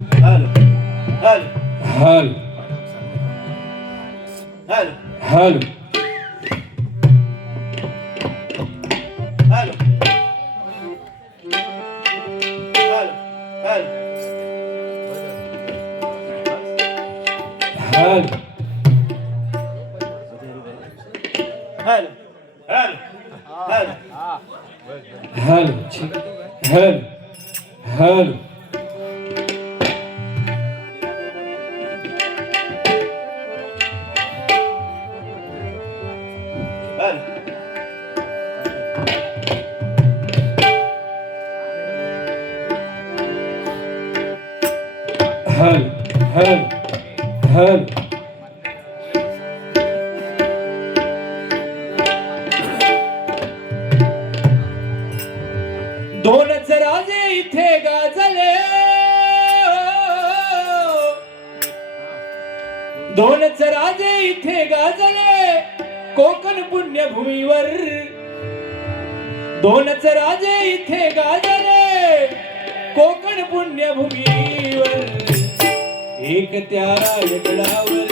Hello hello hello hello hello hello hello hello hello hello hello hello hello hello hello hello hello दोनच राजे इथे गाजले, दोनच राजे इथे गाजले कोकण पुण्यभूमीवर, दोनच राजे इथे गाजले कोकण पुण्यभूमीवर, एक त्या रायगडावर,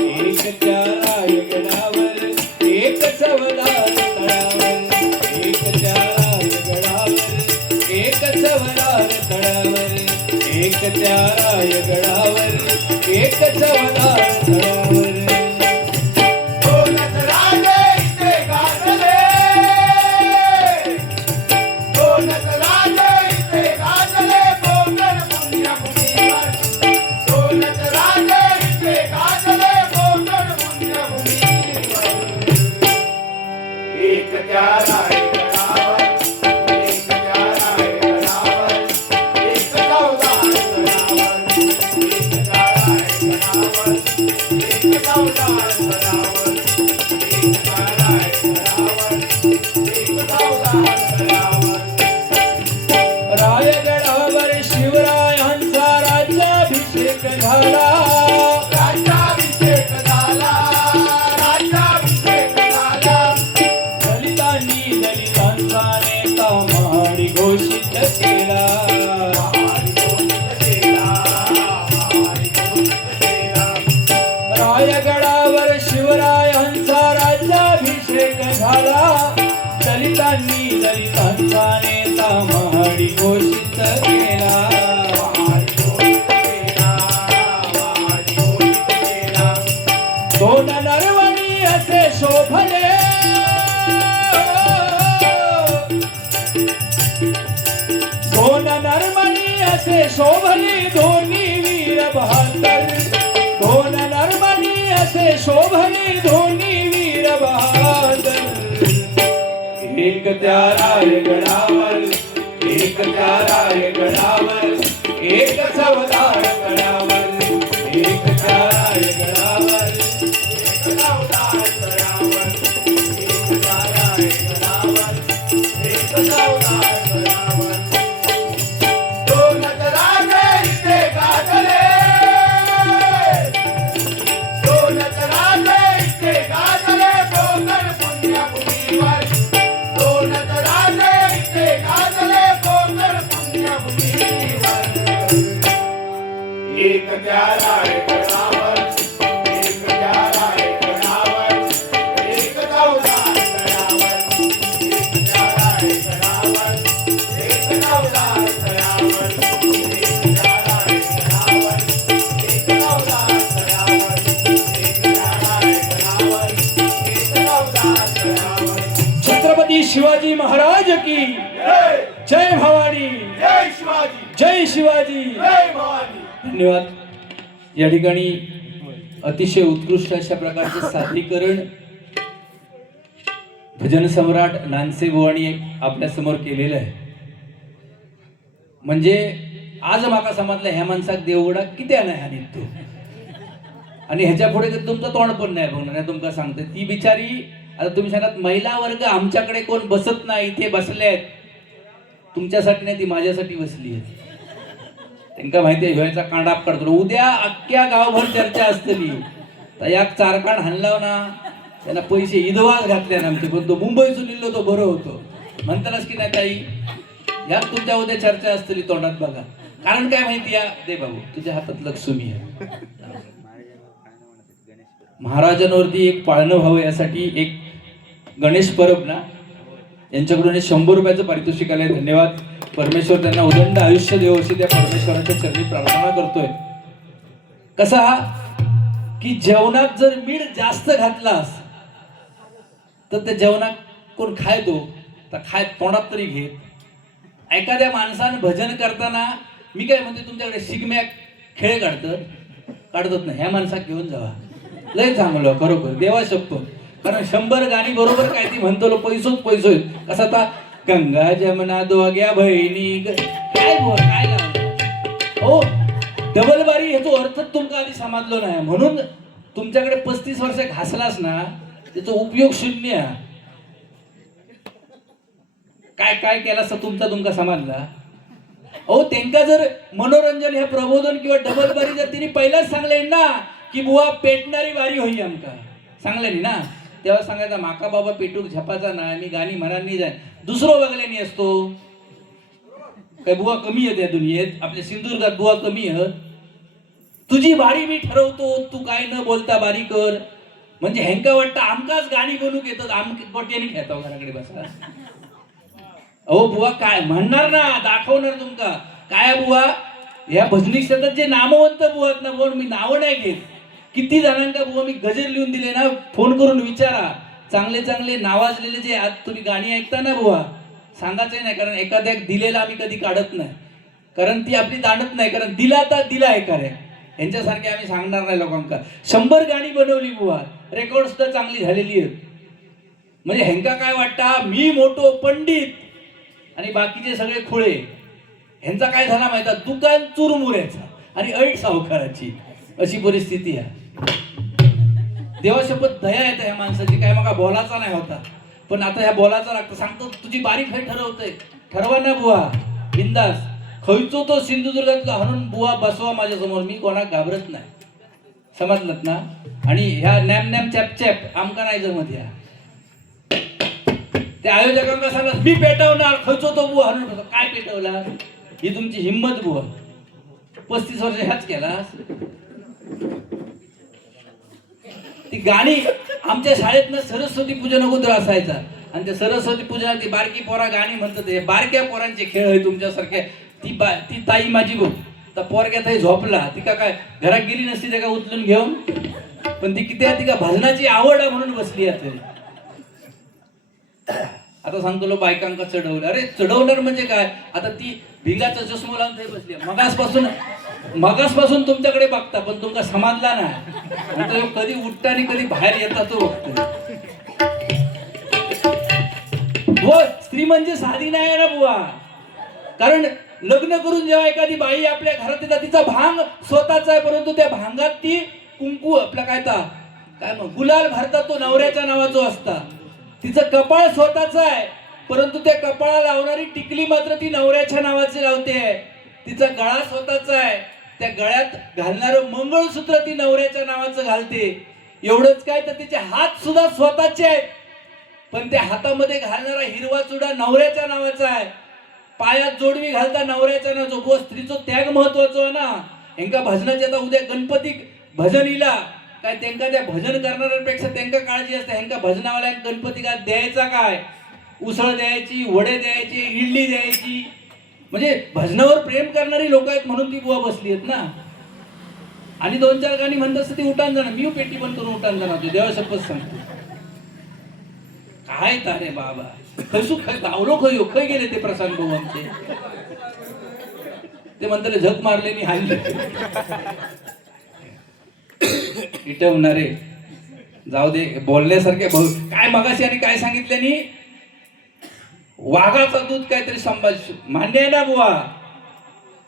एक त्या रायगडावर, एक सवलार तळावर, एक त्या रायगडावर, एक सवलार तळावर, एक त्या रायगडावर, एक सवलार तळावर. दोनच राजे इथे गाजले, दोनच राजे इथे गाजले कोकण पुण्यभूमीवर, दोनच राजे इथे गाजले कोकण पुण्यभूमीवर, एक त्या रायगडावर, एक त्या रायगडावर, एक चौदार तळावर, एक त्या रायगडावर, एक चौदार तळावर, एक त्या रायगडावर, एक चौदार तळावर. रायगडावर शिवरायांचा राज्याभिषेक झाला, राज्याभिषेक झाला, राज्याभिषेक झाला, दलितांनी दलितांचा नेता महाडी घोषित केला. महारी घोषित केला, महारी घोषित केला. रायगडावर शिवरायांचा राज्याभिषेक झाला, दलितांनी दलितांचा नेता महाडी घोषित केला. महारी घोषित केला, महारी घोषित केला. दोन नरवणी असे शोभले, दोन नरमणी असे शोभले दोन्ही वीर बहादर, दोन नरमणी असे शोभले दोन्ही वीर बहादर, एक त्या रायगडावर, एक त्या रायगडावर, एक सवलार तळावर, एक त्या रायगडावर, एक चौदार तळावर, एक त्या रायगडावर, एक चौदार तळावर. दोनच राजे इथे गाजले, दोनच राजे इथे गाजले कोकण पुण्यभूमीवर, दोनच राजे इथे गाजले कोकण पुण्यभूमीवर, एक त्या रायगडावर, एक त्या रायगडावर, एक चौदार तळावर, एक त्या रायगडावर, एक चौदार तळावर, एक त्या रायगडावर, एक चौदार तळावर, एक त्या रायगडावर, एक चौदार तळावर. छत्रपती शिवाजी महाराज की जय जय भवानी, जय शिवाजी, जय शिवाजी. जय भवानी. धन्यवाद. या ठिकाणी अतिशय उत्कृष्ट अशा प्रकारचे सादरीकरण भजन सम्राट नानसे बुवानी आपल्या समोर केलेलं आहे. म्हणजे आज माका समजलं ह्या माणसाक देवगडा किती नाही हा निघतो, आणि ह्याच्या पुढे तुमचं तोंड पण नाही बघणार. नाही तुमका सांगते ती बिचारी, आता तुम्ही सांगत महिला वर्ग आमच्याकडे कोण बसत नाही, इथे बसले आहेत तुमच्यासाठी नाही, ती माझ्यासाठी बसली आहे. त्यांना माहिती आहे ह्याचा कांडाप काढतो, उद्या अख्ख्या गावभर चर्चा असतली तर याक चारकांड हाणलाव ना, त्यांना पैसे इदवास घातले ना आमचे, पण तो मुंबईतून लिहिलो तो बरं होतो म्हणतानाच की नाही ताई, यात तुमच्या उद्या चर्चा असतली तोंडात बघा. कारण काय माहिती आहे दे बाबू तुझ्या हातात लक्ष्मी आहे. महाराजांवरती एक पाळणं व्हावं यासाठी एक गणेश परब ना यांच्याकडून 100 रुपयाचं पारितोषिक आलंय. धन्यवाद. परमेश्वर त्यांना उदंड आयुष्य देव अशी त्या परमेश्वराच्या चरणी प्रार्थना करतोय. कसा की जेवणात जर मीठ जास्त घातलास तर त्या जेवणात कोण खायतो तर खाय तोंडात तरी घेत. एखाद्या माणसानं भजन करताना मी काय म्हणते तुमच्याकडे शिगम्या खेळ काढतात ना ह्या माणसात घेऊन जावा लय चांगलं खरोखर देवा शपथ. कारण 100 गाणी बरोबर काय ती म्हणतो पैसोच पैसो कसा आता गंगा जमुना दोघ्या बहिणी काय बोल काय लावलं हो डबल बारी ह्याचा अर्थ तुमका आधी समजलो नाही म्हणून तुमच्याकडे 35 वर्ष घासलास ना त्याचा उपयोग शून्य. काय काय केला असं तुमका समजला अहो त्यांका जर मनोरंजन हे प्रबोधन किंवा डबल बारी जर तिने पहिलाच सांगले ना की बुवा पेटणारी बारी होई आमका सांगले ना तेव्हा सांगायचा माका बाबा पेटूक झपाचा ना मी गाणी म्हणानी जाय दुसरं बघल्यानी असतो काय बुवा कमी आहेत या दुनियेत. आपल्या सिंधुदुर्गात बुवा कमी आहेत. तुझी बारी मी ठरवतो तू काय न बोलता बारी कर म्हणजे हेंका वाटतं आमकाच गाणी बनवूक येतात आमके कोट्याने खेळतो घराकडे बसा. अहो बुवा काय म्हणणार ना दाखवणार तुमका काय बुवा या भजनी क्षेत्रात जे नामवंत बुवा आहेत ना बुवा मी नावं नाही घेत. किती जणांका बुवा मी गजर लिहून दिले ना फोन करून विचारा चांगले चांगले नावाजलेले जे आज तुम्ही गाणी ऐकता ना बुवा सांगायचे नाही कारण एखाद्या दिलेला आम्ही कधी काढत नाही कारण ती आपली दांडत नाही कारण दिला तर दिला एखाद्या यांच्यासारखे आम्ही सांगणार नाही लोकांका. 100 गाणी बनवली बुवा रेकॉर्ड सुद्धा चांगली झालेली आहेत. म्हणजे ह्यांका काय वाटतं मी मोठो पंडित आणि बाकीचे सगळे खुळे. ह्यांचा काय झाला माहिती दुकान चुरमुऱ्याचा आणि ऐट सावकाराची अशी परिस्थिती आहे. देवाशपथ दया येते ह्या माणसाची काय मग बोलाचा नाही होता पण आता ह्या बोलाचा लागतं सांगतो तुझी बारी खय ठरवतंय ठरवा ना बुवा बिंदास खयचो तो सिंधुदुर्गातला हरून बुवा बसवा माझ्या समोर मी कोणाक घाबरत नाही समजलत ना. आणि ह्या नॅम चॅप आमका नाही जमत या त्या आयोजकांना सांगत मी पेटवणार खयचो तो बुवा हरून काय पेटवला ही तुमची हिंमत बुवा 35 वर्ष ह्याच केला. ती गाणी आमच्या शाळेतनं सरस्वती पूजन अगोदर असायचा आणि त्या सरस्वती पूजनात ती बारकी पोरा गाणी म्हणतात हे बारक्या पोरांचे खेळ आहे तुमच्यासारखे. ती ताई माझी बघ तर पोरग्यात हे झोपला ती का काय घरात गेली नसती त्या का उचलून घेऊन पण ती किती ती का भजनाची आवड आहे म्हणून बसली आहे. आता सांगतो बायकांका चढवलं अरे चढवणार म्हणजे काय आता ती भिंगाचा चष्मा लावून बसली मगासपासून तुमच्याकडे बघता पण तुमका समजला ना कधी उठता आणि कधी बाहेर येता तो बघतो. हो स्त्री म्हणजे साधी नाही ना बुवा कारण लग्न करून जेव्हा एखादी बाई आपल्या घरात येतात तिचा भांग स्वतःचा आहे परंतु त्या भांगात ती कुंकू आपला काय मग गुलाल भरतात तो नवऱ्याच्या नावाचा असता. तिचं कपाळ स्वतःच आहे परंतु त्या कपाळाला लावणारी टिकली मात्र ती नवऱ्याच्या नावाची लावते. तिचा गळा स्वतःचा आहे त्या गळ्यात घालणारं मंगळसूत्र ती नवऱ्याच्या नावाचं घालते. एवढंच काय तर तिचे हात सुद्धा स्वतःचे आहेत पण त्या हातामध्ये घालणारा हिरवा चुडा नवऱ्याच्या नावाचा आहे. पायात जोडवी घालता नवऱ्याच्या नावाचा बो स्त्रीचा त्याग महत्वाचा आहे ना. ह्यांका भजनाचे आता उद्या गणपती भजन इला काय त्यांका त्या भजन करणाऱ्यांपेक्षा त्यांका काळजी असते. ह्यांका भजनावाल्या गणपती का द्यायचा काय उसळ द्यायची वडे द्यायची इडली द्यायची म्हणजे भजनावर प्रेम करणारी लोक आहेत म्हणून ती बुवा बसली आहेत ना. आणि 2-4 गाणी म्हणत असतं ती उठान जाणार मी पेटी बंद करून उठान जाणार तू देवा शपथ सांगतो काय तारे बाबा खसू गावलो खयो खय गेले ते प्रशांत भाऊ आमचे ते म्हणताले झक मारले मी हाणले इटवणारे जाऊ दे बोलण्यासारखे काय मगाशी आणि काय सांगितल्यानी वाघाचा दूध काहीतरी संभाष मान्य आहे ना बुवा.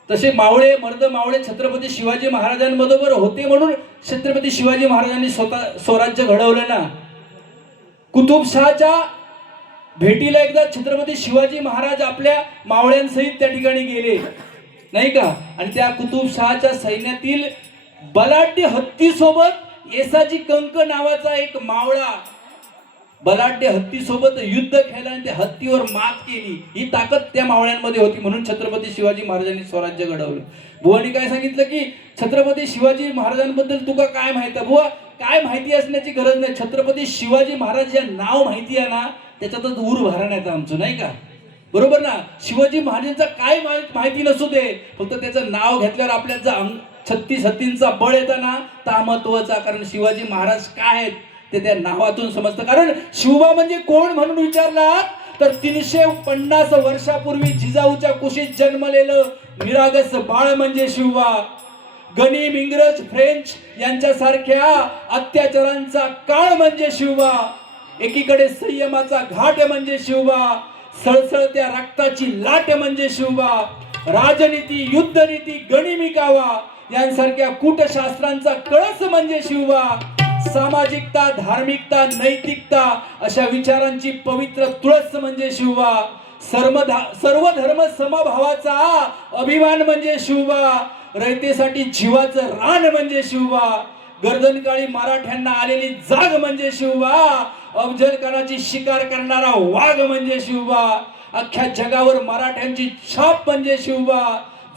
तसे मर्द मावळे छत्रपती शिवाजी महाराजांबरोबर होते म्हणून छत्रपती शिवाजी महाराजांनी स्वराज्य घडवलं ना. कुतुबशहाच्या भेटीला एकदा छत्रपती शिवाजी महाराज आपल्या मावळ्यांसहित त्या ठिकाणी गेले नाही का आणि त्या कुतुबशहाच्या सैन्यातील बलाढ्य हत्ती सोबत येसाजी कंक नावाचा एक मावळा बलाढ्य हत्तीसोबत युद्ध केलं आणि त्या हत्तीवर मात केली, ही ताकद त्या मावळ्यांमध्ये होती. म्हणून छत्रपती शिवाजी महाराजांनी स्वराज्य घडवलं. बुवानी काय सांगितलं की छत्रपती शिवाजी महाराजांबद्दल तुका काय माहिती आहे? बुवा काय माहिती असण्याची गरज नाही. छत्रपती शिवाजी महाराज जे नाव माहिती आहे ना, त्याच्यातच ऊर भरण येतं आमचं, नाही का? बरोबर ना? शिवाजी महाराजांचा काय माहिती नसू दे, फक्त त्याचं नाव घेतल्यावर आपल्याचा 36 हत्तींचा बळ येतं ना, ता महत्वाचा. कारण शिवाजी महाराज काय आहेत ते त्या नावातून समजतं. कारण शिवबा म्हणजे कोण म्हणून विचारला तर 350 वर्षापूर्वी जिजाऊच्या कुशीत जन्मलेलं निरागस बाळ म्हणजे शिवबा. गनिम, इंग्रज, फ्रेंच यांच्यासारख्या अत्याचारांचा काळ म्हणजे शिवबा. एकीकडे संयमाचा घाट म्हणजे शिवबा, सळसळत्या रक्ताची लाट म्हणजे शिवबा, राजनीती, युद्धनीती, गणिमिकावा यांसारख्या कूटशास्त्रांचा कळस म्हणजे शिवबा, सामाजिकता, धार्मिकता, नैतिकता अशा विचारांची पवित्र तुळस म्हणजे शिवबा, सर्व धर्म समभावाचा अभिमान म्हणजे शिवबा, रयतेसाठी जीवाचं रान म्हणजे शिवबा, गर्दनकाळी मराठ्यांना आलेली जाग म्हणजे शिवबा, अफजलखानाची शिकार करणारा वाघ म्हणजे शिवबा, अख्ख्या जगावर मराठ्यांची छाप म्हणजे शिवबा,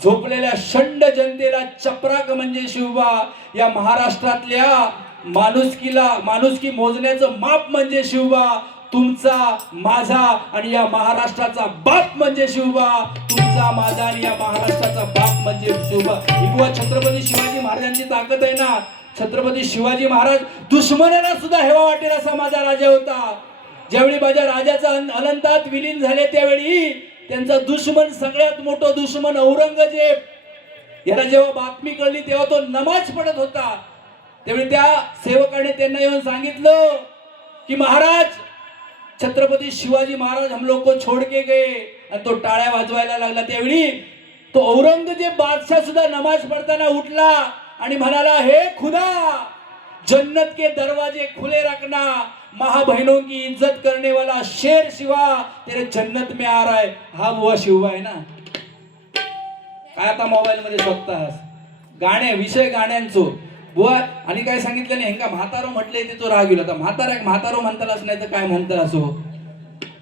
झोपलेल्या शंड जनतेला चपराक म्हणजे शिवबा, या महाराष्ट्रातल्या माणुसकी मोजण्याचं माप म्हणजे शिवबा, तुमचा, माझा आणि या महाराष्ट्राचा बाप म्हणजे शिवबा, तुमचा, माझा आणि या महाराष्ट्राचा बाप म्हणजे शिवबा. ही छत्रपती शिवाजी महाराजांची ताकद आहे ना. छत्रपती शिवाजी महाराज दुश्मनाला सुद्धा हेवा वाटेल असा माझा राजा होता. ज्यावेळी माझ्या राजाचा अनंतात विलीन झाले त्यावेळी त्यांचा दुश्मन, सगळ्यात मोठा दुश्मन औरंगजेब याला जेव्हा बातमी कळली तेव्हा तो नमाज पडत होता. त्यावेळी त्या सेवकाने त्यांना येऊन सांगितलं की महाराज, छत्रपती शिवाजी महाराज हम लोग को छोड़ के गए. आणि तो टाळ्या वाजवायला लागला. त्यावेळी तो औरंगजेब बादशाह सुद्धा नमाज पडताना उठला आणि म्हणाला, हे खुदा, जन्नत के दरवाजे खुले रखना, महाबहनों की इज्जत करने वाला शेर शिवा तेरे जन्नत में आ रहा है. हा बुवा शिवबा आहे ना. काय आता मोबाईल मध्ये शोधतास गाणे, विषय गाण्यांचो बुवा. आणि काय सांगितलं नाही, हेंका म्हातारो म्हटले ते तो राग गेला. आता म्हातारो म्हणतालाच नाही तर काय म्हणतात असो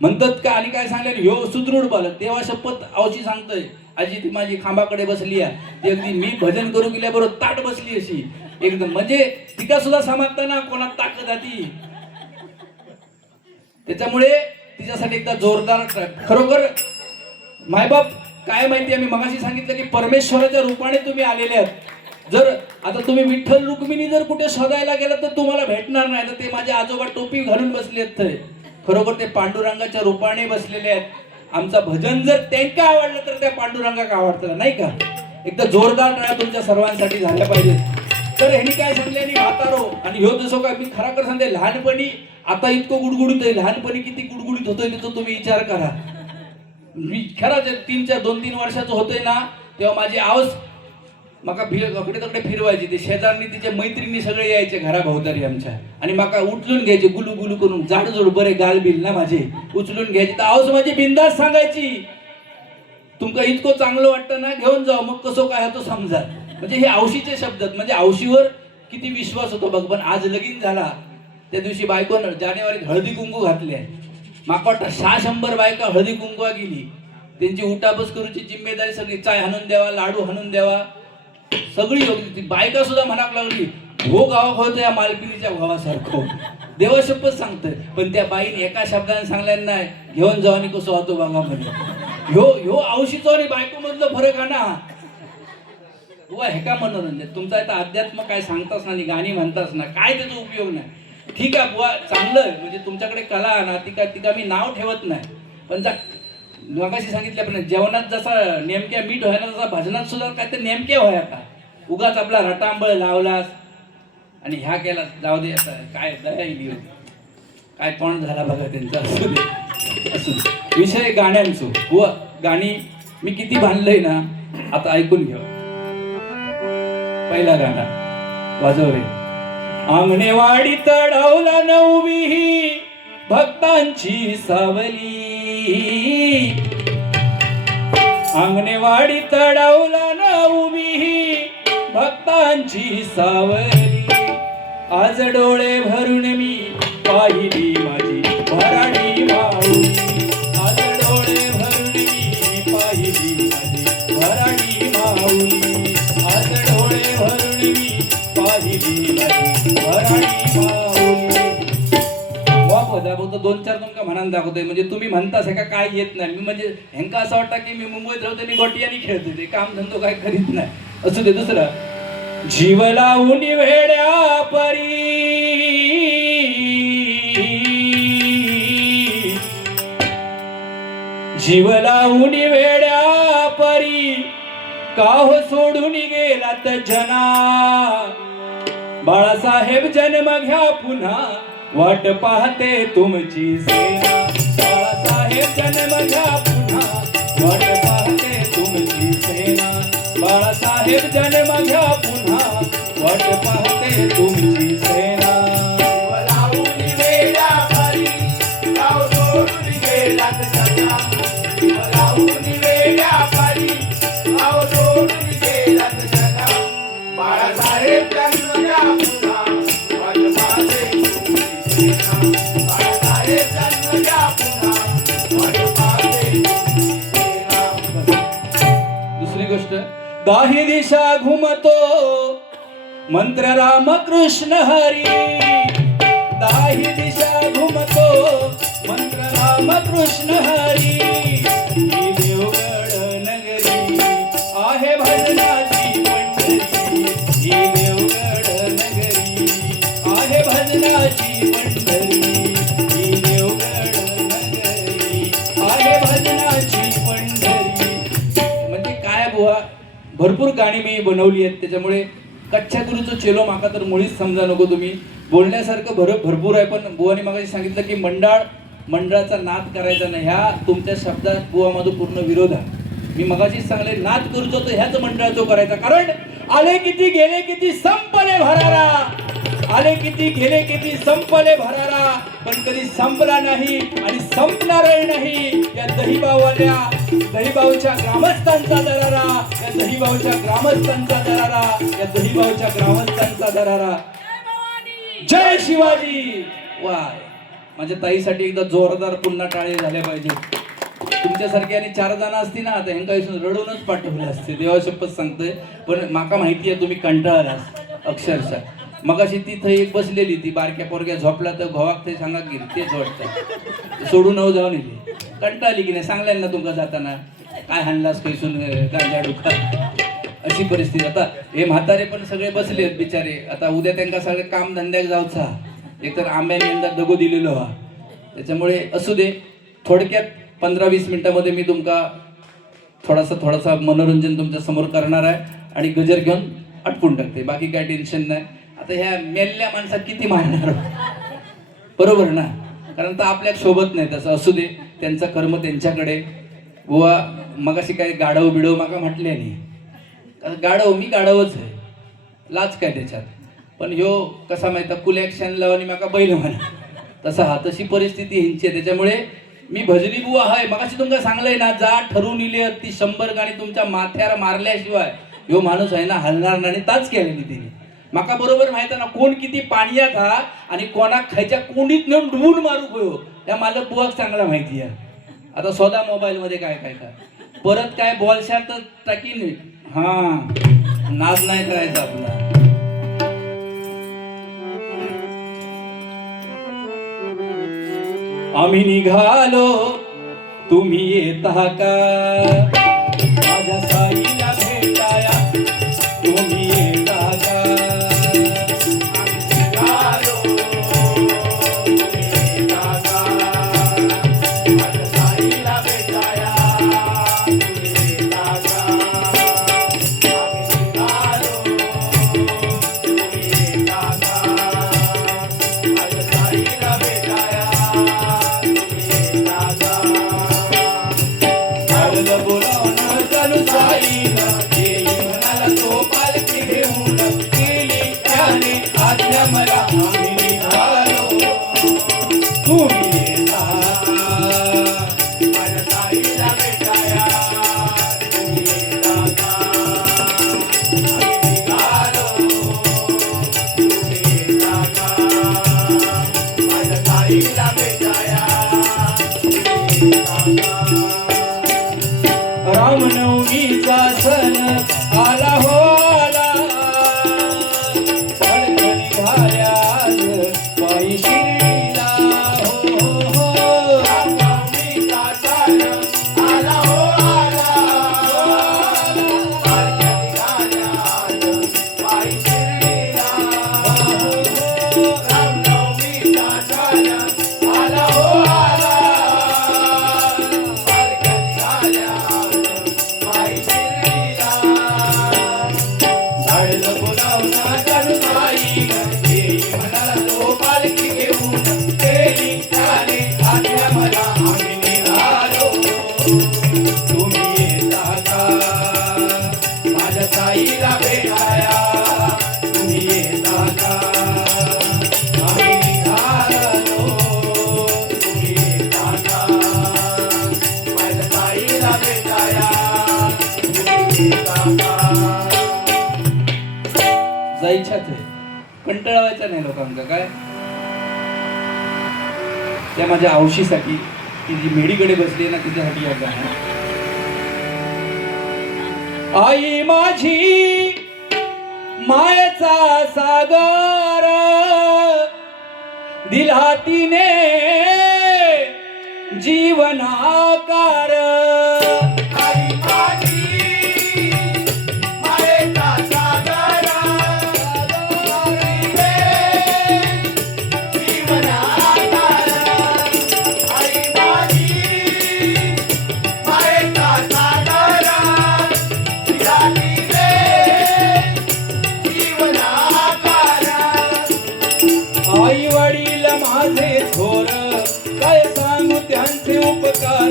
म्हणतात का. आणि काय सांगले, ह्यो सुदृढ बालक, देवा शपथ आवशी सांगतोय. आजी ती माझी खांबाकडे बसली आहे, अगदी मी भजन करू गेल्याबरोबर ताट बसली अशी एकदम. म्हणजे तिका सुद्धा समजताना कोणात ताकद आती. त्याच्यामुळे तिच्यासाठी एकदा जोरदार खरोखर मायबाप काय माहिती. आम्ही मगाशी सांगितलं की परमेश्वराच्या रूपाने तुम्ही आलेले आहात. जर आता तुम्ही विठ्ठल रुक्मिणी जर कुठे शोधायला गेला तर तुम्हाला भेटणार नाही. तर ते माझे आजोबा टोपी घालून बसले आहेत, खरोखर ते पांडुरंगाच्या रूपाने बसलेले आहेत. आमचा भजन जर त्यांना आवडलं तर त्या पांडुरंगाला आवडतं, नाही का? एकदा जोरदार टाळ्या तुमच्या सर्वांसाठी झाल्या पाहिजे. तर ह्यांनी काय सांगले, आणि म्हातारो आणि ह्यो जसं काय मी खराखर सांगते, लहानपणी आता इतकं गुडगुडीत आहे, लहानपणी किती गुडगुडीत होतोय त्याचा तुम्ही विचार करा. मी खरंच 2-3 वर्षाचं होतोय ना, तेव्हा माझी आवाज माका इकडे तिकडे फिरवायची. ते शेजारनी तिच्या मैत्रिणी सगळे यायचे घराभोवतारी आमच्या, आणि माका उचलून घ्यायचे गुलू गुलू करून. जाडजोड बरे गालबिल ना माझे, उचलून घ्यायचे. तर आवाज माझी बिंदास सांगायची, तुमका इतकं चांगलं वाटतं ना, घेऊन जाऊ. मग कसं काय होतं समजा. म्हणजे हे औशीचे शब्द, म्हणजे औशीवर किती विश्वास होतो बघ. पण आज लगीन झाला त्या दिवशी बायकोनं जानेवारीत हळदी कुंकू घातले. माका वाटतं 600 बायका हळदी कुंकवा गेली. त्यांची उठाबस करूची जिम्मेदारी सगळी. चाय हाणून द्यावा, लाडू हाणून द्यावा, सगळी होती. ती बायका सुद्धा म्हणाक लागली, हो गावा होतं या मालपिनीच्या भावासारखं. देवा शपथ सांगतोय. पण त्या बाईने एका शब्दाने सांगल्यानं नाही, घेऊन जाऊ आणि कसं होतो बघा म्हणे. ह्यो औशीचो आणि बायको मधलं फरक आहे ना. बुवा हे का मनोरंजन तुमचा आता अध्यात्म काय सांगताच ना, गाणी म्हणताच ना, काय त्याचा उपयोग नाही. ठीक आहे बुवा, चांगलं म्हणजे तुमच्याकडे कला आहे ना, तिका मी नाव ठेवत नाही. पण मगाशी सांगितल्याप्रमाणे जेवणात जसा नेमक्या मीठ व्हायला तसा भजनात सुद्धा काय ते नेमके व्हाय. आता उगाच आपला रटांबळ लावलास आणि ह्या केला, जाऊ दे. आता काय दया येईल, काय तोंड झाला बघा त्यांचा. असू दे, असू दे. विषय गाण्यांचो बुवा. गाणी मी किती बांधलंय ना, आता ऐकून घ्या. पहिला गाणा वाजव रे. अंगणेवाडी तडवला न उभी ही भक्तांची सावली, अंगणेवाडी तडवला न उभी ही भक्तांची सावली, आज डोळे भरून मी पाहिली माझी भानान दाखवतोय म्हणजे तुम्ही म्हणतास का काय येत नाही. मी म्हणजे ह्यांका असं वाटतं की मी मुंबईत राहतो आणि गोटियानी खेळतो ते काम धंदो काय करीत नाही. असू दे. दुसरं जीव लावून वेड्या परी जीव लावून वेड्या परी का हो सोडून गेलात जना. बाळासाहेब जन्म घ्या पुन्हा वाट पाहते तुमची सेना. बाळासाहेब जन्म घ्या पुन्हा वाट पाहते तुमची सेना. बाळासाहेब जन्म घ्या पुन्हा वाट पाहते तुमची सेना. लावून वेड्या परी गाव सोडून गेलात जना. लावून वेड्या परी गाव सोडून गेलात जना. बाळासाहेब जन्म घ्या पुन्हा वाट पाहते तुमची सेना. बाळासाहेब जन्म घ्या पुन्हा वाट पाहते तुमची सेना. दुसरी गोष्ट दाही दिशा घुमतो मंत्र राम कृष्ण हरी. दाही दिशा घुमतो मंत्र राम कृष्ण हरी. ही देवगड नगरी आहे भजनाची पंढरी. ही देवगड नगरी आहे भजनाची पंढरी. ही देवगड नगरी आहे भजनाची पंढरी. म्हणजे काय बुवा भरपूर गाणी मी बनवली आहेत त्याच्यामुळे कच्च्या गुरुचं चेलो माका तर मुळीच समजा नको तुम्ही. बोलण्यासारखं भरपूर आहे पण बुवानी मागाशी सांगितलं की मंडळाचा नाद करायचा नाही. ह्या तुमच्या शब्दात बुवा माझा पूर्ण विरोध आहे. मी मगाशीच सांगले नाद करूचो तर ह्याच मंडळाचो करायचा. कारण आले किती गेले किती संपले भरारा. आले किती गेले किती संपले भरारा पण कधी संपला नाही आणि संपणारही नाही. या दहीबावच्या ग्रामस्थांचा दरारा. या दहीबावच्या ग्रामस्थांचा दरारा. या दहीबावच्या ग्रामस्थांचा दरारा. जय शिवाजी. वाय माझ्या ताईसाठी एकदा जोरदार पुन्हा टाळे झाले पाहिजे. तुमच्यासारखे आणि 4 जण असती ना आता ह्यांका रडूनच पाठवले असते. देवा शपथ सांगतोय. पण माका माहिती आहे तुम्ही कंटाळलास अक्षरशः. मगाशी तिथं एक बसलेली ती बारक्या पोरग्या झोपला तर घोवाक ते सांगा गेली तेच वाटतं. सोडून नऊ जाऊन येते. कंटाळली की नाही सांगल्या ना तुमका जाताना काय हाणलास कैसून गांजा डुखा. अशी परिस्थिती. आता हे म्हातारे पण सगळे बसले आहेत बिचारे. आता उद्या त्यांना सगळे काम धंद्याक जाऊचा. एकतर आंब्याने यंदा दगो दिलेलो हा. त्याच्यामुळे असू दे. थोडक्यात 15-20 मिनिटामध्ये मी तुमका थोडासा मनोरंजन तुमच्या समोर करणार आहे आणि गजर घेऊन आटपून टाकते. बाकी काय टेन्शन नाही. आता ह्या मेल्ल्या माणसात किती मारणार बरोबर ना. कारण तर आपल्याला शोभत नाही तसं. असू दे त्यांचा कर्म त्यांच्याकडे. बुवा मगाशी काय गाढव बिडव माका म्हटले नाही. गाढव मी गाढवच आहे. लाच काय त्याच्यात. पण ह्यो कसा माहिती कुल ॲक्शन लावणी माका बैल म्हणा तसा हा. तशी परिस्थिती ह्यांची आहे. त्याच्यामुळे मी भजनी बुवा आहे. मगाशी तुमका सांगलंय ना जा ठरवून इले ती 100 गाणी तुमच्या माथ्यावर मारल्याशिवाय ह्यो माणूस आहे ना हलणार नाही. ताच केलेली तिने माका बरोबर माहिती ना कोण किती पाण्यात हा आणि कोणाक खायच्या कोंडीत नेऊन डुबून मारू होयो त्या मालक बुवाक चांगला माहिती आहे. आता स्वतः मोबाईल मध्ये काय परत काय बॉलशा तर टाकीन. हा नाद नाही करायचा आपला. आम्ही निघालो तुम्ही येता का माझ्या साईला भेटाया. तुम्ही येता का बोलावणं चालू साई. विठ्ठल बोलावला जनुबाई येई मनाला तो पालखी घेऊन गेली त्याने आज्ञा मला आम्ही निघालो तुम्ही येता का माझ्या ताईला भेटाया तुम्ही येता का आम्ही निघालो तुम्ही येता का माझ्या ताईला भेटाया तुम्ही येता का जायच्याच आहे कंटाळवायचा नाही लोकांका काय त्या माझ्या औशीसाठी ती जी मेडीकडे बसली ना तिच्यासाठी या गाणं आई माझी मायेचा सागर दिला तिने जीवनाकार आई माझी मायेचा सागर जीवनाकार आई माझी मायेचा सागर दिला तिने जीवनाकार आई वडील माझे थोर काय सांगू त्यांचे उपकार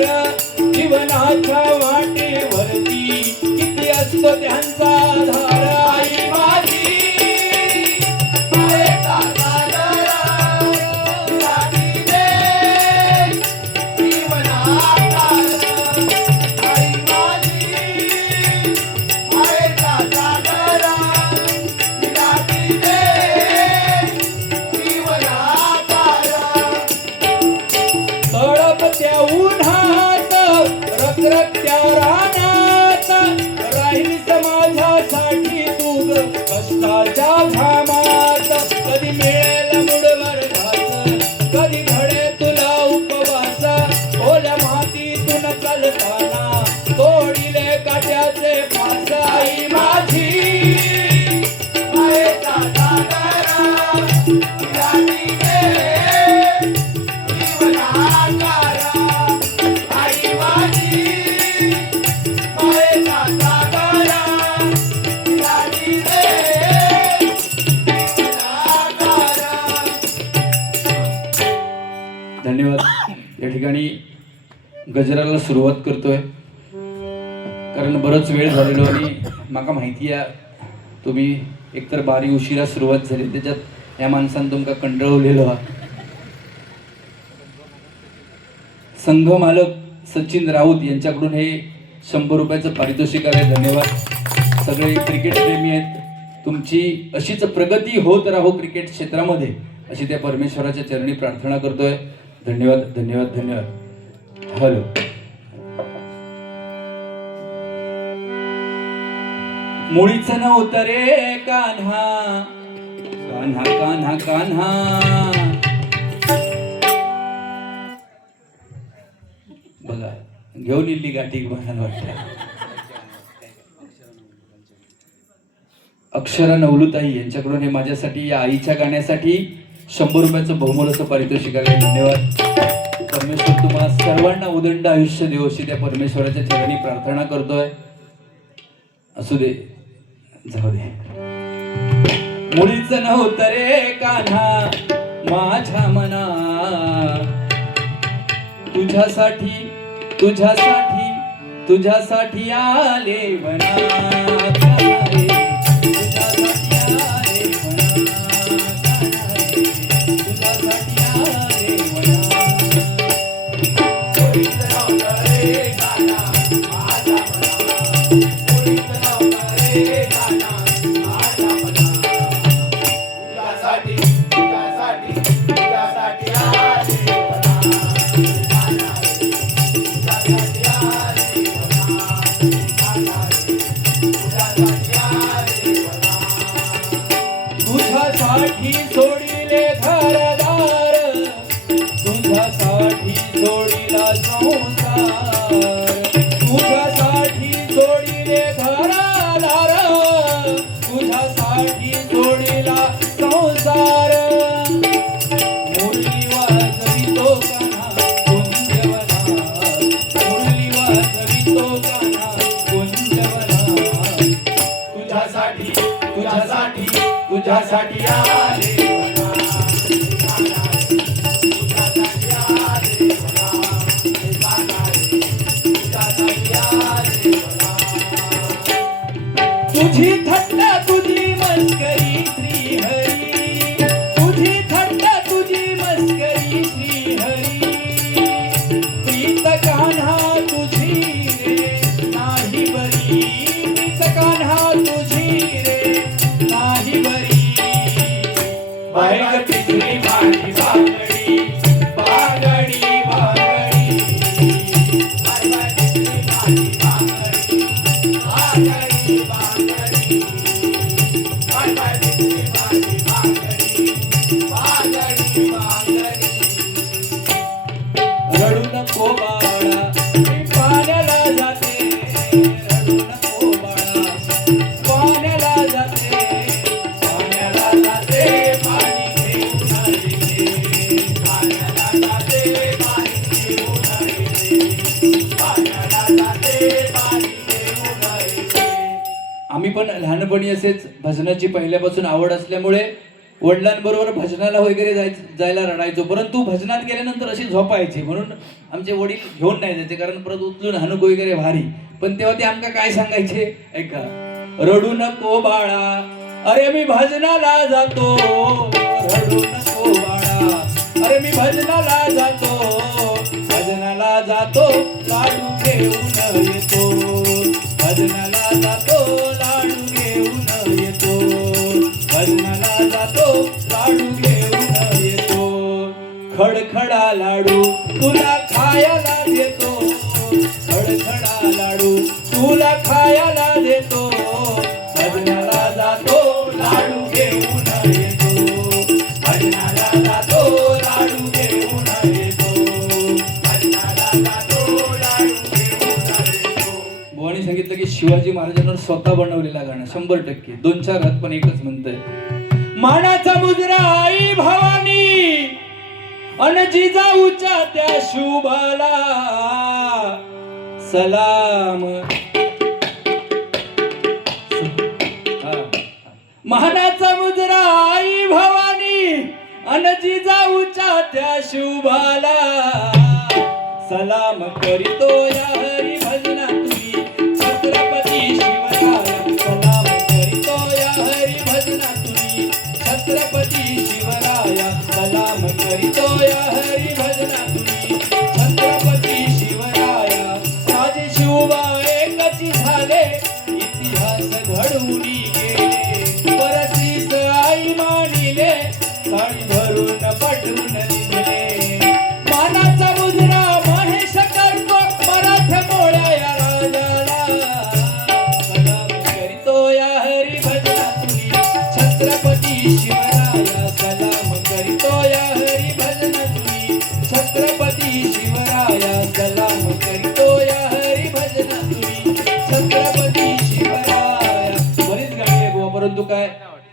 जीवनाच्या वाटेवरती किती असतो त्यांचा आधार आई माझी मायेचा सागर दिला तिने जीवनाकार आई माझी मायेचा सागर दिला तिने जीवनाकार तळपत्या उन्हात रखरखत्या रानात राहिलीस माझ्यासाठी तू ग कष्टाच्या घामात कधी मिळेल मुडवर घास कधी घडे तुला उपवास ओल्या मातीतून चालताना तोडिले काट्याचे फास आई माझी मायेचा सागर दिला तिने जीवनाकार आई माझी मायेचा सागर दिला तिने जीवनाकार धन्यवाद या ठिकाणी गजराला सुरुवात करतोय कारण बरंच वेळ झालेलो आणि माका माहिती आहे तुम्ही एकतर बारी उशिरा सुरुवात झाली त्याच्यात या माणसानं तुमका कंटाळवलेलो हा संघ मालक सचिन राऊत यांच्याकडून हे 100 रुपयाचं पारितोषिक आहे धन्यवाद सगळे क्रिकेट प्रेमी आहेत तुमची अशीच प्रगती होत राहो क्रिकेट क्षेत्रामध्ये अशी त्या परमेश्वराच्या चरणी प्रार्थना करतोय धन्यवाद धन्यवाद धन्यवाद हॅलो मुळीच नव्हतं रे कान्हा कान्हा कान्हा कान्हा बघा घेऊन इल्ली गाठी मला वाटतं अक्षरा नवलुताई यांच्याकडून हे माझ्यासाठी या आईच्या गाण्यासाठी 100 रुपयाचं बहुमोलाचं पारितोषिक आहे धन्यवाद परमेश्वर तुम्हाला सर्वांना उदंड आयुष्य देवो अशी त्या परमेश्वराच्या चरणी प्रार्थना करतोय असू दे जाऊ दे मुळीच नव्हतं रे कान्हा माझ्या मना तुझ्यासाठी तुझ्यासाठी तुझ्यासाठी आले वना तुझ्यासाठी सोडिले घरदार तुझ्यासाठी सोडिला संसार तुझ्यासाठी सोडिले घरदार तुझ्यासाठी सोडिला संसार मुरली वाजवितो कान्हा कुंजवनात मुरली वाजवितो कान्हा कुंजवनात तुझ्यासाठी तुझ्या तुझ्यासाठी तुझ्यासाठी आले बघा. तुझ्यासाठी आले बघा. तुझ्यासाठी आले बघा. तुझी थट्टा तुझी मस्करी श्री हरी, तुझी थट्टा तुझी मस्करी श्री हरी. प्रीत कान्हा तुझी रे नाही बरी, प्रीत कान्हा तुझी रे नाही बरी. बाहेर तिसरी माझी बांगडी बांगडी बांगडी. बाहेर तिसरी माझी बांगडी बांगडी बांगडी. बाहेर तिसरी माझी बांगडी बांगडी बांगडी. रडू नको बाळा मी पाण्याला जाते, रडू नको बाळा पाण्याला जाते. पाण्याला जाते पाणी घेऊन आले. पाण्याला जाते पाणी घेऊन आले. पाण्याला जाते पाणी घेऊन आले. आम्ही पण लहानपणी असेच भजनाची पहिल्यापासून आवड असल्यामुळे वडिलांबरोबर भजनाला वगैरे जायला रडायचो, परंतु भजनात गेल्यानंतर अशी झोपायची, म्हणून आमचे वडील घेऊन नाही जायचे, कारण परत उचलून हाणूक वगैरे भारी. पण तेव्हा ते आमका काय सांगायचे ऐका, रडू नको बाळा अरे मी भजनाला जातो, रडू नको बाळा अरे मी भजनाला जातो, भजनाला जातो लाडू घेऊन येतो, भजनाला जातो लाडू घेऊन येतो, भजनाला जातो लाडू घेऊन येतो. खडखडा लाडू तुला खायला देतो, खडखडा लाडू तुला खायला देतो, भजनाला जातो लाडू घेऊन येतो, भजनाला जातो लाडू घेऊन येतो, भजनाला जातो लाडू घेऊन येतो. बुवानी सांगितलं की शिवाजी महाराजांवर स्वतः बनवलेला गाणं 100%, 2-4 हात पण एकच म्हणतंय. मानाचा मुजरा आई भवानी अन जिजाऊच्या त्या शुभाला सलाम. मानाचा मुजरा आई भवानी अन जिजाऊच्या त्या शुभाला सलाम करीतो या हरी भजना तुम्ही छत्रपती शिवराया. सलाम करीतो या हरी भजना तुम्ही छत्रपती शिवराया. सलाम करीतो या हरी भजना तुम्ही छत्रपती शिवराया. माझे शिवबा एकची झाले इतिहास घडवून गेले, परतीस आई मानिले साडी भरून पाठवून दिले. मानाचा मुजरा महेश करतो मराठमोळ्या या राजाला. सलाम करीतो या हरी भजना तुम्ही छत्रपती शिवराया. सलाम करीतो या हरी भजना तुम्ही छत्रपती शिवराया. सलाम करीतो या हरी भजना तुम्ही छत्रपती शिवराया. बरीच गाणी आहे बुवा, परंतु काय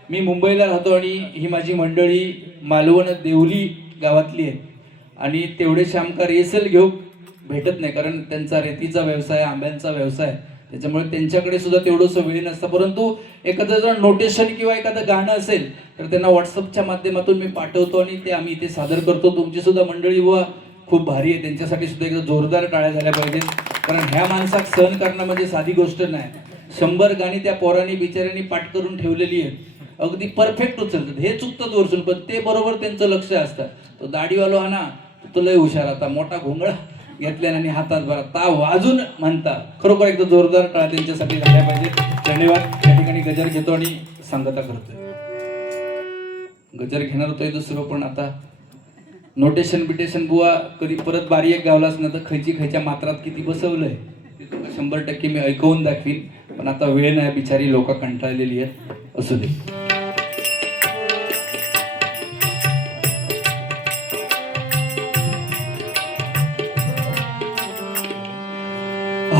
मी मुंबईला राहतो आणि ही माझी मंडळी मालवण देवली गावातली आहे आणि तेवढेशे आमका रेसल घेऊ भेटत नाही, कारण त्यांचा रेतीचा व्यवसाय, आंब्यांचा व्यवसाय, त्याच्यामुळे त्यांच्याकडे सुद्धा तेवढंसं वेळ नसतं. परंतु एखादं जर नोटेशन किंवा एखादं गाणं असेल तर त्यांना व्हॉट्सअपच्या माध्यमातून मी पाठवतो आणि ते आम्ही इथे सादर करतो. तुमची सुद्धा मंडळी बुवा खूप भारी आहे, त्यांच्यासाठी सुद्धा एकदा जोरदार टाळ्या झाल्या पाहिजेत, कारण ह्या माणसाक सहन करणं म्हणजे साधी गोष्ट नाही. 100 गाणी त्या पोरांनी बिचाऱ्यांनी पाठ करून ठेवलेली आहेत, अगदी परफेक्ट उचलतात. हे चुकतात वरसून, पण ते बरोबर त्यांचं लक्ष असतं. तो दाढीवालो हा ना, तो लय हुशार, आता मोठा घोंगळा घेतल्याने आणि हातात भरा ता वाजून म्हणता. खरोखर एकदा जोरदार टाळ्या त्यांच्यासाठी झाल्या पाहिजेत. धन्यवाद. या ठिकाणी गजर घेतो आणि सांगता करतोय. गजर घेणार होतोय दुसरं, पण आता नोटेशन बिटेशन बुवा कधी परत बारी एक गावलाच ना तर खयच्या मात्रात किती बसवलंय ते तुला 100% मी ऐकवून दाखवीन, पण आता वेळ नाही, बिचारी लोक कंटाळलेली आहेत. असू दे.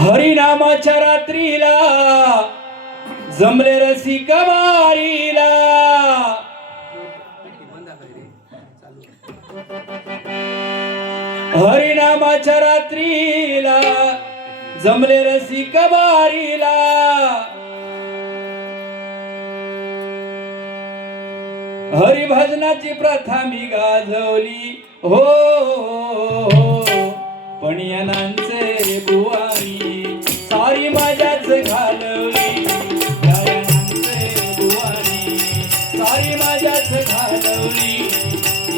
हरिनामाच्या रात्रीला जमले रसिक वारीला, हरिनामाच्या रात्रीला जमले रसिक वारीला, हरिभजनाची प्रथा मी गाजवली हो, पण यानांचे बुवानी सारी माझ्याच घालवली, यानांचे बुवानी सारी माझ्याच घालवली,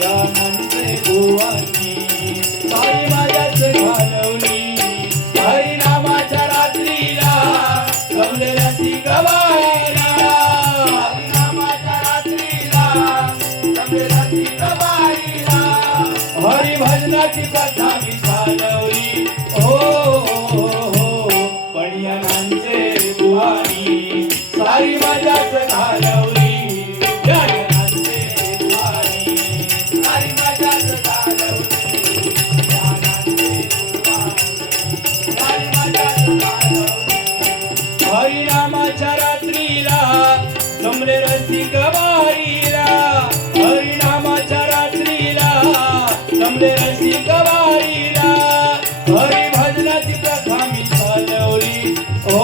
यानांचे बुवानी सारी माझ्याच घालवली. हरिनामाच्या रात्रीला जमले रसिक बाळाला, हरिनामाच्या रात्रीला जमले रसिक बाळाला, हरिभजनाची प्रथा मी चालवली हो, पण यानांचे बुवानी सारी माझ्याच घालवली, यानांचे बुवानी सारी माझ्याच घालवली, यानांचे बुवानी सारी माझ्याच घालवली. हरिनामाच्या रात्रीला जमले रसिक बारीला, हरिनामाच्या रात्रीला जमले रसिक बारीला, हरिभजनाची प्रथा मी चालवली हो,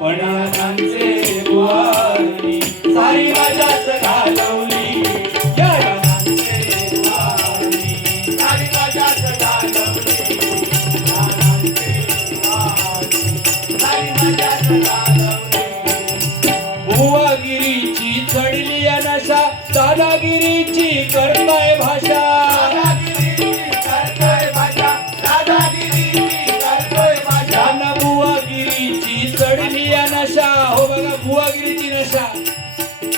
पण यानांचे बुवानी सारी माझ्याच घालवली, यानांचे बुवानी सारी माझ्याच घालवली, यानांचे बुवानी सारी माझ्याच घालवली. बुवागिरीची चढली नशा, दादागिरीची करताय भाषा, दादागिरीची करतोय भाषा, दादागिरीची करतोय भाषा. ना बुवागिरीची चढली नशा हो, बघा बुवागिरीची नशा.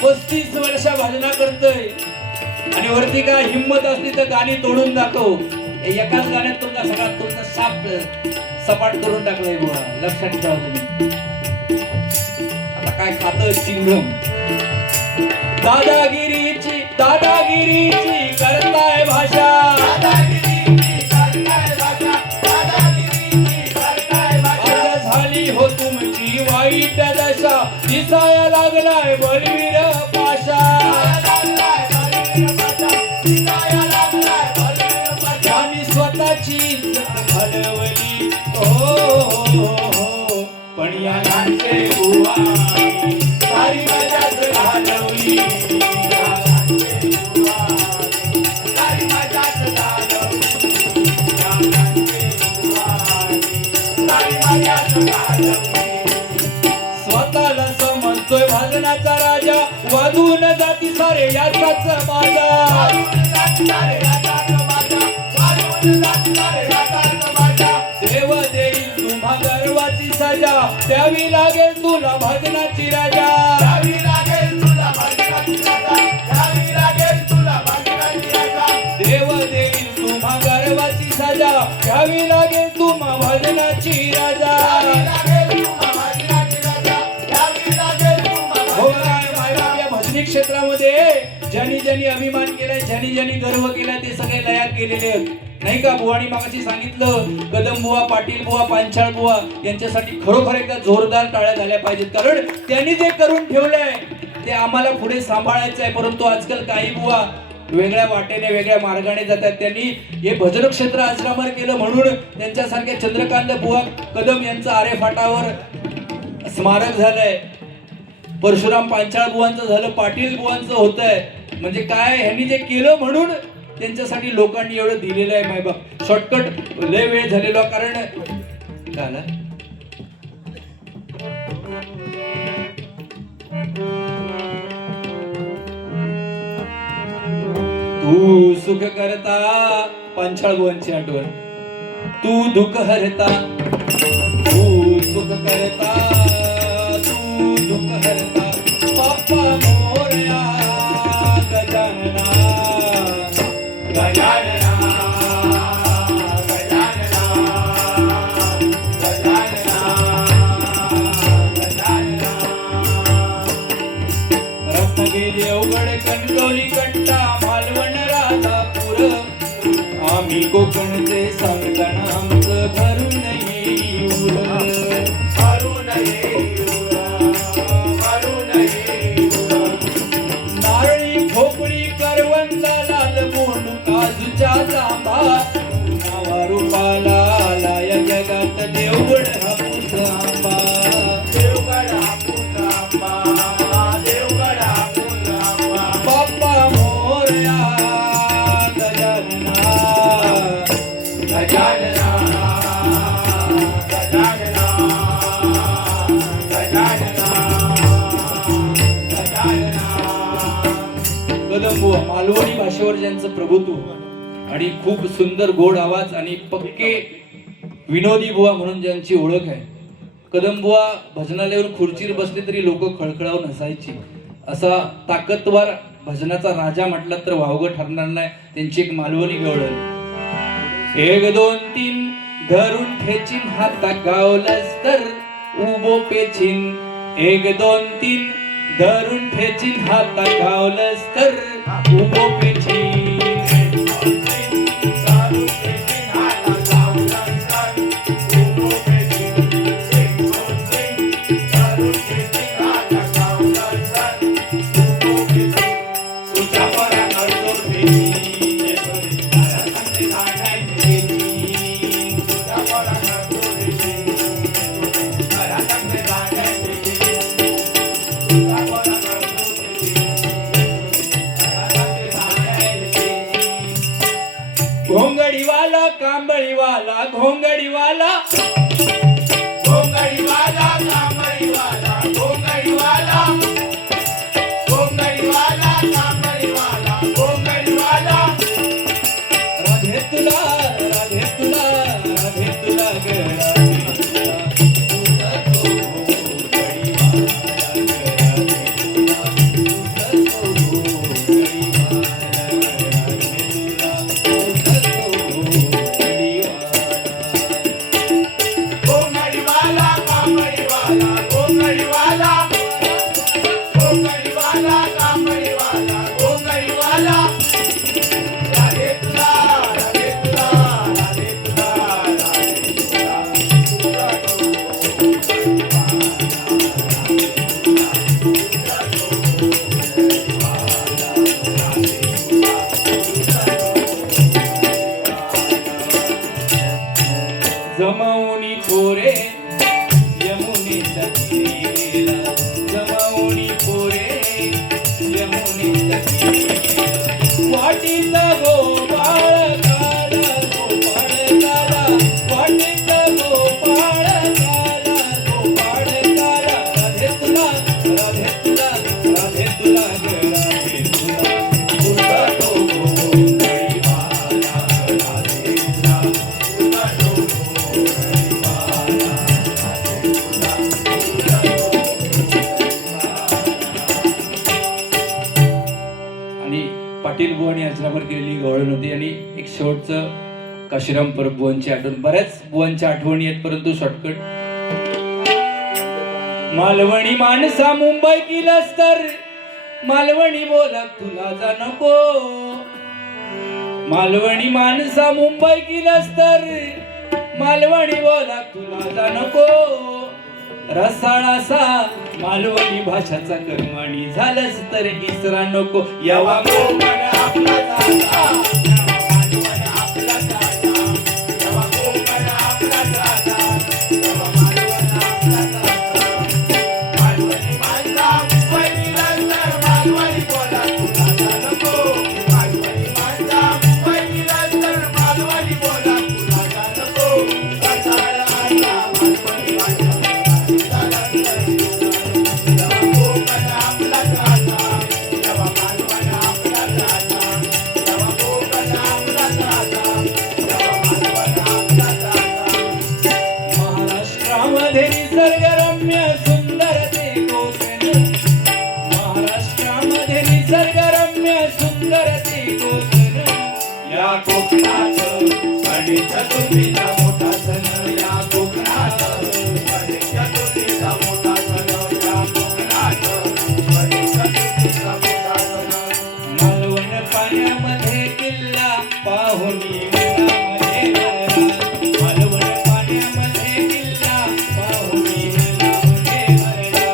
35 वर्ष भजना करतोय आणि वरती काय हिंमत असली तर गाणी तोडून दाखव. एकाच गाण्यात तुमचा सगळा तुमचा साप सपाट करून टाकलाय बुवा, लक्षात ठेवा तुम्ही. आता काय खातं चिंगम. दादागिरीची करताय भाषा, दादागिरीची करताय भाषा, दादागिरीची करताय भाषा. झाली हो तुमची वाईट दशा, दिसाया लागलाय बलवीर पाशा, लागलाय बलवीर पाशा, दिसाया लागलाय बलवीर पाशा. आणि स्वतःची इज्जत घालवली हो, पण यानांचे बुवानी सारी माझ्याच घालवली, यानांचे बुवानी सारी माझ्याच घालवली, यानांचे बुवानी सारी माझ्याच घालवली. स्वतःला समजतोय भजनाचा राजा, वाजून जाती सारे याचाच माझा, वाजून जाती सारे याचाच माझा, वाजून जाती सारे याचाच माझा. देव देईल तुम्हा गर्वाची सजा, द्यावी लागेल तुला भजनाची राजा, द्यावी लागेल तुला भजनाची राजा, द्यावी लागेल तुला भजनाची राजा. देव देईल तुम्हा गर्वाची सजा, द्यावी लागेल तुम्हा भजनाची राजा, द्यावी लागेल तुम्हा भजनाची राजा, द्यावी लागेल तुम्हा. हो काय या भजनी क्षेत्रामध्ये ज्यांनी ज्यांनी अभिमान केलाय, ज्यांनी ज्यांनी गर्व केलाय ते सगळे लयात गेलेले आहेत नाही का. बुवानी मागाशी सांगितलं, कदम बुवा, पाटील बुवा, पांचाळ बुवा यांच्यासाठी खरोखर एकदा जोरदार टाळ्या झाल्या पाहिजेत, कारण त्यांनी जे करून ठेवलंय ते आम्हाला पुढे सांभाळायचं आहे. परंतु आजकाल काही बुवा वेगळ्या वाटेने वेगळ्या मार्गाने जातात. त्यांनी हे भजन क्षेत्र अजरामर केलं म्हणून त्यांच्यासारख्या चंद्रकांत बुवा कदम यांचं आरेफाटावर स्मारक झालंय. परशुराम पांचाळ बुवांचं झालं, पाटील बुवांचं होतंय. म्हणजे काय, ह्यांनी जे केलं म्हणून त्यांच्यासाठी लोकांनी एवढं दिलेलं आहे. मायबाप शॉर्टकट लय वेळ झालेला, कारण झाला तू सुख करता, पांचाळ बुवांची आठवण. तू दुःख हरता, तू सुख करता, तू दुःख हरता. बाप्पा मोरया गजानना, गजानना, गजानना, गजानना, गजानना. रत्नागिरी अवघड कणकवली कंटा मालवण राजापूर, आम्ही कोकणचे सांगताना आमचं भरून येईल, भरून येईल, भरून येईल. नारळी खोपडी करवंदा लाल मोंड काजूच्या जांभा, नावा रूपाला आलाय जगात देवगड हापूस आंबा, देवगड हापूस आंबा, देवगड हापूस कदमबुवा मालवणी भाषेवर ज्यांचं प्रभुत्व आणि खूप सुंदर गोड आवाज आणि पक्के विनोदी बुवा म्हणून ज्यांची ओळख आहे. कदमबुवा भजनालयावर खुर्चीवर बसले तरी लोक खळखळावून हसायची. असा ताकदवार भजनाचा राजा म्हटलं तर वावगं ठरणार नाही. त्यांची एक मालवणी गवळण. 1 2 3 धरून ठेचीन हाता गावलंस तर उभो पेचिन. 1 2 3 धरून ठेचीन हाता गावलंस तर उभो पेचिन. घोंगडीवाला कांबळीवाला घोंगडीवाला घोंगडीवाला कांबळीवाला घोंगडीवाला घोंगडीवाला कांबळीवाला घोंगडीवाला. राधे तुला राधे तुला राधे तुला ग राधे तुला. तुझा तो घोंगडीवाला ग राधे तुला. तुझा तो घोंगडीवाला जमावणी पोरे यमुनेच्या तीरेला. जमावणी पोरे यमुनेच्या तीरेला. वाटीचा गोपाळ काला गोपाळ काला. वाटीचा गोपाळ काला गोपाळ काला. राधे तुला राधे तुला राधे तुला ग राधे तुला. तुझा तो घोंगडीवाला राधे तुला. तुझा तो पाटील बुवांनी आश्रमावर केलेली गवळण होती. आणि एक शेवटचं काशीराम परब बुवांची आठवण. बऱ्याच बुवांच्या आठवणी आहेत परंतु शॉर्टकट. मालवणी माणसा मुंबई किलस तर मालवणी बोला तुला जा नको. मालवणी माणसा मुंबई किलस तर मालवणी बोला तुला जा नको. रसाळासा मालवणी भाषाचा कर्माणी झालंच तर इसरा नको. यावा कोकण आपला जाता, मालवण आपला जाता. यावा कोकण आपला जाता, यावा मालवण आपला जाता. मालवणी माणसा मुंबईला तर मालवणी बोला तुला जा नको. मालवणी माणसा मुंबईला तर मालवणी बोला तुला जा नको. रसाळासा मालवणी भाषा निसर्गरम्य सुंदर ते कोकण. महाराष्ट्रामध्ये निसर्गरम्य सुंदर ते कोकण. या कोकणात गणेश चतुर्थीचा मोठा सण. या कोकणात गणेश चतुर्थीचा मोठा सण. या कोकणात गणेश चतुर्थीचा मोठा सण. मालवण पाण्यामध्ये किल्ला पाहुणी मनामध्ये लहरा. मालवण पाण्यामध्ये किल्ला पाहुणी मनामध्ये भरला.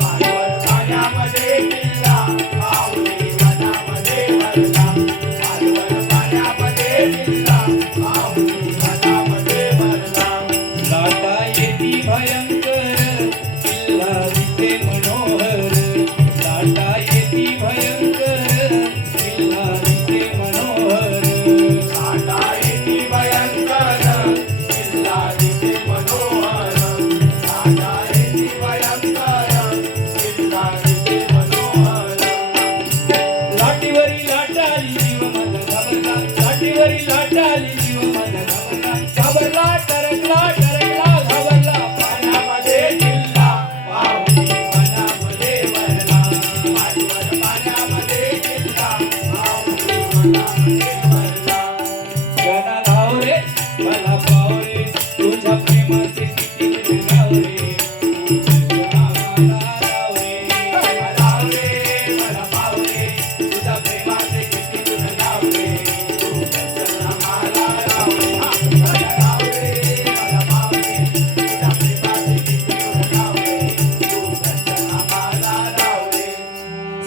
मालवण पाण्यामध्ये किल्ला पाहुणी मनामध्ये भरला. मालवण पाण्यामध्ये किल्ला पाहुणी मनामध्ये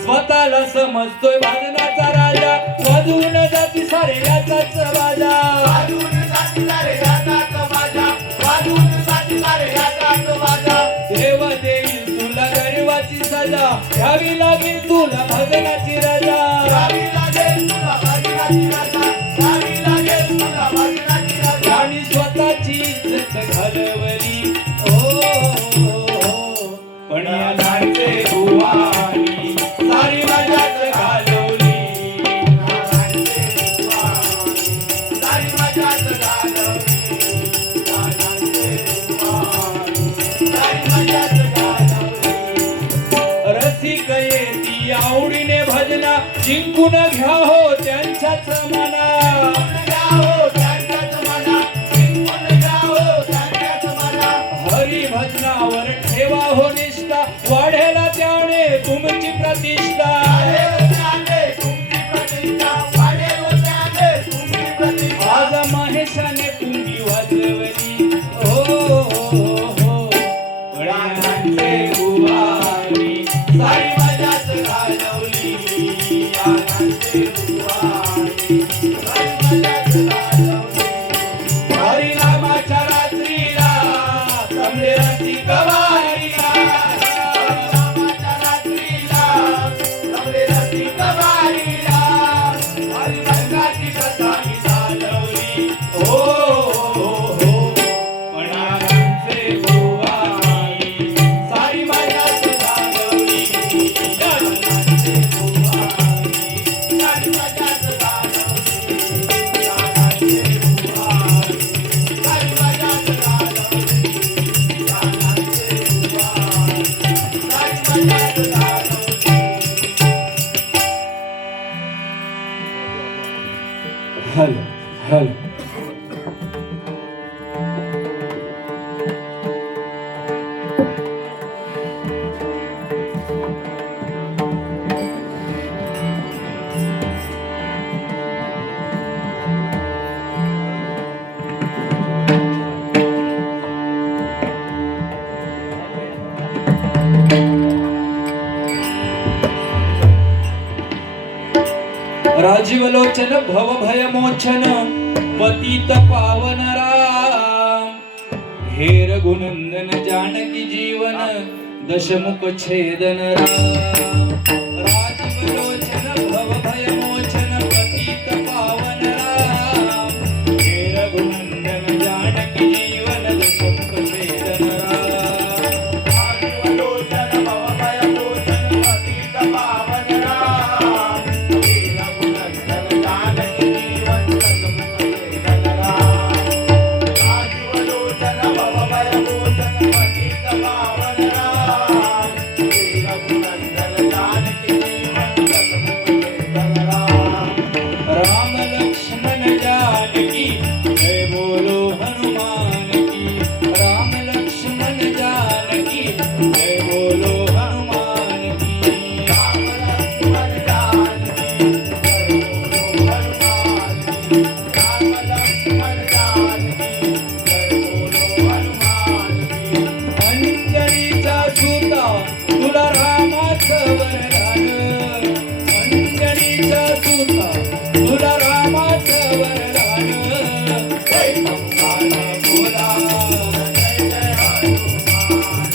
स्वतःला समजतोय भजनाचा राजा, वाजवून जाती सारे याचाच बाजा. वाजून जाती सारे याचाच बाजा, वाजून जाती सारे याचाच बाजा. देव देईल तुला गरिबाची सजा, घ्यावी लागेल तुला भजनाची रजा. गावी लागेल तुला भजनाची रजा, गावी लागेल तुला भजनाची रजा. आणि स्वतःची इज्जत घालवली पण या लाडके बुवानी सारी मजाच घालवली. सारी मजाच घालवली, सारी मजाच घालवली. रसिक येती आवडीने भजना, जिंकून घ्या हो त्यांच्याच मना. घ्या हो त्यांच्याच मना, जिंकून घ्या हो त्यांच्याच मना. हरी भजनावर ठेवा हो निष्ठा, वाढेला त्याने तुमची प्रतिष्ठा. वाढेल त्याने तुमची प्रतिष्ठा, वाढेल त्याने तुमची प्रतिष्ठा. आज महेशाने पुंगी वाजवली गणांचे बुवानी सारी मजाच घालवली, गाण्याचे बुवानी. सारी मजाच घालवली. हरिनामाच्या रात्रीला कमळे रसिक वारीला. रामाच्या रात्रीला कमळे रसिक वारीला. हरिभजनाची कथा मी चालवली. गणांचे बुवानी सारी मजाच घालवली. गाण्याचे बुवानी. सारी मजाच घालवली, गाण्याचे बुवानी. सारी मजाच घालवली, गाण्याचे बुवानी. सारी मजाच घालवली. हॅलो हॅलो राजीवलोचन भवभय मोचन पतित पावन राम. हेर गुणंदन जानकी जीवन दशमुख छेदन राम. राजीवलोचन भवभय मोचन पतित पावन राम. हेर गुणंदन जानकी जीवन दशमुख छेदन राम. आदिवलोचन भवभयलोचन पतित पावन राम. लीलागुणंदन जानकी जीवन दशमुख छेदन राम. आदिवलोचन भवभयलोचन पतित पावन राम. लीलागुणंदन जानकी जीवन दशमुख छेदन राम. राम लक्ष्मण जानकी जय बोलो हनुमान की. राम लक्ष्मण जानकी जय बोलो हनुमान की. राम लक्ष्मण जानकी जय बोलो हनुमान की. राम लक्ष्मण जानकी जय बोलो हनुमान की. अंजनीचा सुता तुला रामाचं वरदान. अंजनीचा सुता तुला रामाचं वरदान. जय मंगल बोला, जय जय हनुमान.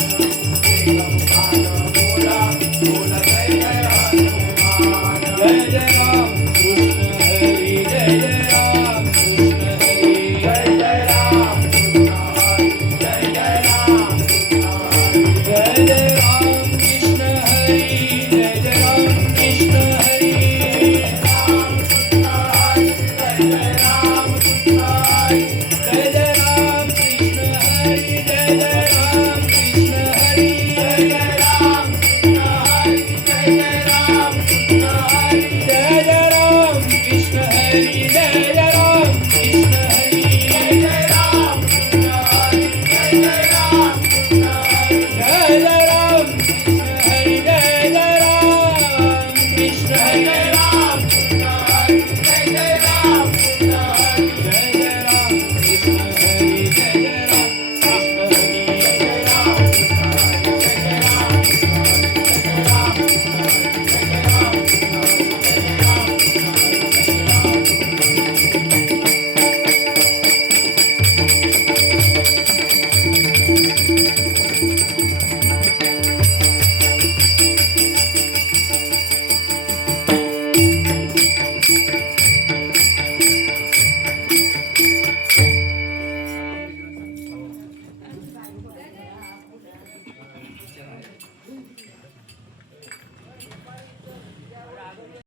जय मंगल बोला, बोला जय जय हनुमान. जय जय राम कृष्ण हरी जय जय राम कृष्ण हरी. जय जय राम कृष्ण हरी, जय जय राम कृष्ण हरी. जय जय राम कृष्ण हरी जय जय राम कृष्ण हरी. राम कृष्ण हरी, जय जय राम कृष्ण हरी. जय जय राम कृष्ण हरी जय जय राम कृष्ण हरी. जय जय राम कृष्ण हरी, जय जय राम कृष्ण हरी. जय